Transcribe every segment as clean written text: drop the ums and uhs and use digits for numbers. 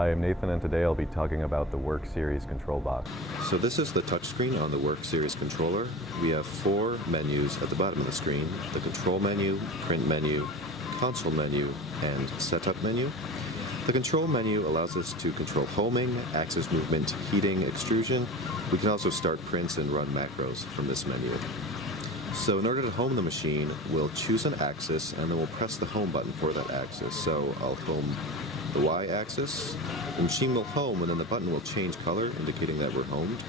Hi, I'm Nathan, and today I'll be talking about the WorkSeries control box. So this is the touchscreen on the WorkSeries controller. We have 4 menus at the bottom of the screen: the control menu, print menu, console menu, and setup menu. The control menu allows us to control homing, axis movement, heating, extrusion. We can also start prints and run macros from this menu. So in order to home the machine, we'll choose an axis and then we'll press the home button for that axis. So I'll home the y-axis. The machine will home and then the button will change color, indicating that we're homed.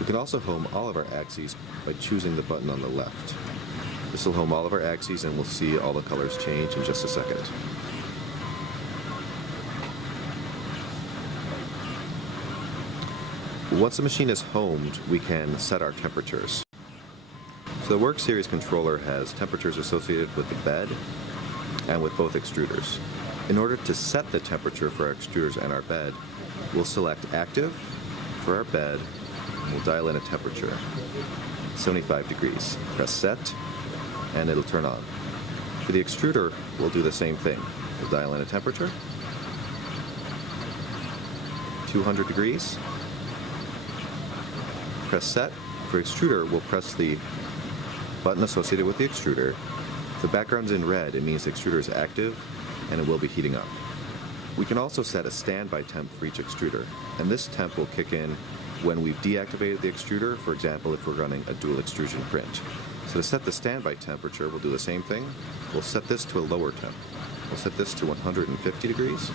We can also home all of our axes by choosing the button on the left. This will home all of our axes and we'll see all the colors change in just a second. Once the machine is homed, we can set our temperatures. So the WorkSeries controller has temperatures associated with the bed and with both extruders. In order to set the temperature for our extruders and our bed, we'll select active for our bed, and we'll dial in a temperature, 75 degrees. Press set, and it'll turn on. For the extruder, we'll do the same thing. We'll dial in a temperature, 200 degrees. Press set. For extruder, we'll press the button associated with the extruder. If the background's in red, it means the extruder is active and it will be heating up. We can also set a standby temp for each extruder, and this temp will kick in when we've deactivated the extruder, for example if we're running a dual extrusion print. So to set the standby temperature, we'll do the same thing. We'll set this to a lower temp. We'll set this to 150 degrees.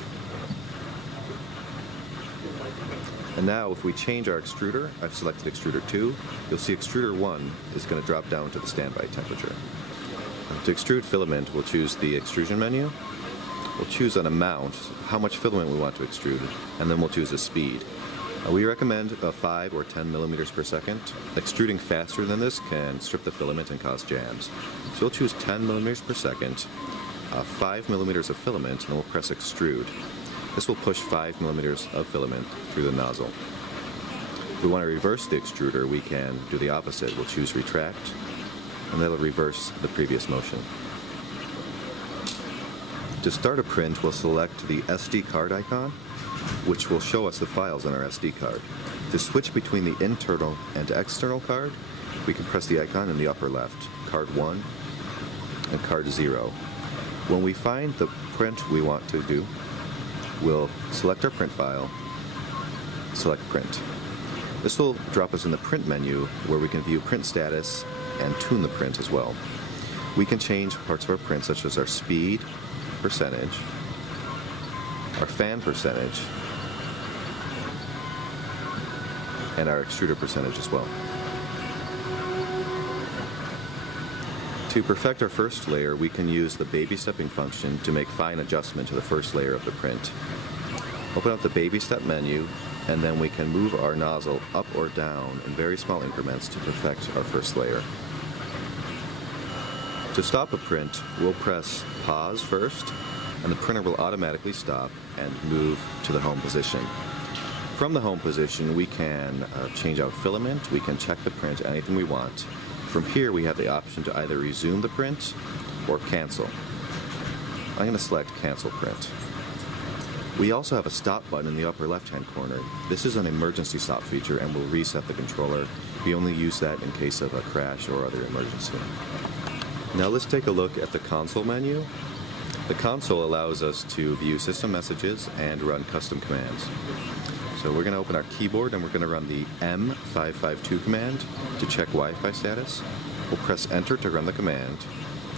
And now if we change our extruder, I've selected extruder 2, you'll see extruder 1 is going to drop down to the standby temperature. To extrude filament, we'll choose the extrusion menu. We'll choose an amount, how much filament we want to extrude, and then we'll choose a speed. We recommend 5 or 10 millimeters per second. Extruding faster than this can strip the filament and cause jams. So we'll choose 10 millimeters per second, 5 millimeters of filament, and we'll press extrude. This will push 5 millimeters of filament through the nozzle. If we want to reverse the extruder, we can do the opposite. We'll choose retract, and that'll reverse the previous motion. To start a print, we'll select the SD card icon, which will show us the files on our SD card. To switch between the internal and external card, we can press the icon in the upper left, card 1 and card 0. When we find the print we want to do, we'll select our print file, select print. This will drop us in the print menu where we can view print status and tune the print as well. We can change parts of our print such as our speed, percentage, our fan percentage, and our extruder percentage as well. To perfect our first layer, we can use the baby stepping function to make fine adjustment to the first layer of the print. Open up the baby step menu, and then we can move our nozzle up or down in very small increments to perfect our first layer. To stop a print, we'll press pause first, and the printer will automatically stop and move to the home position. From the home position, we can change out filament, we can check the print, anything we want. From here, we have the option to either resume the print or cancel. I'm going to select cancel print. We also have a stop button in the upper left-hand corner. This is an emergency stop feature and will reset the controller. We only use that in case of a crash or other emergency. Now let's take a look at the console menu. The console allows us to view system messages and run custom commands. So we're going to open our keyboard and we're going to run the M552 command to check Wi-Fi status. We'll press enter to run the command.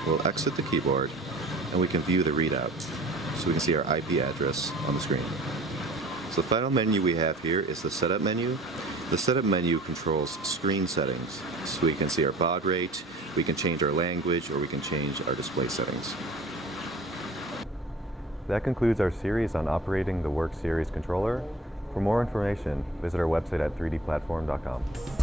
We'll exit the keyboard and we can view the readout. So we can see our IP address on the screen. So the final menu we have here is the setup menu. The setup menu controls screen settings. So we can see our baud rate, we can change our language, or we can change our display settings. That concludes our series on operating the WorkSeries controller. For more information, visit our website at 3dplatform.com.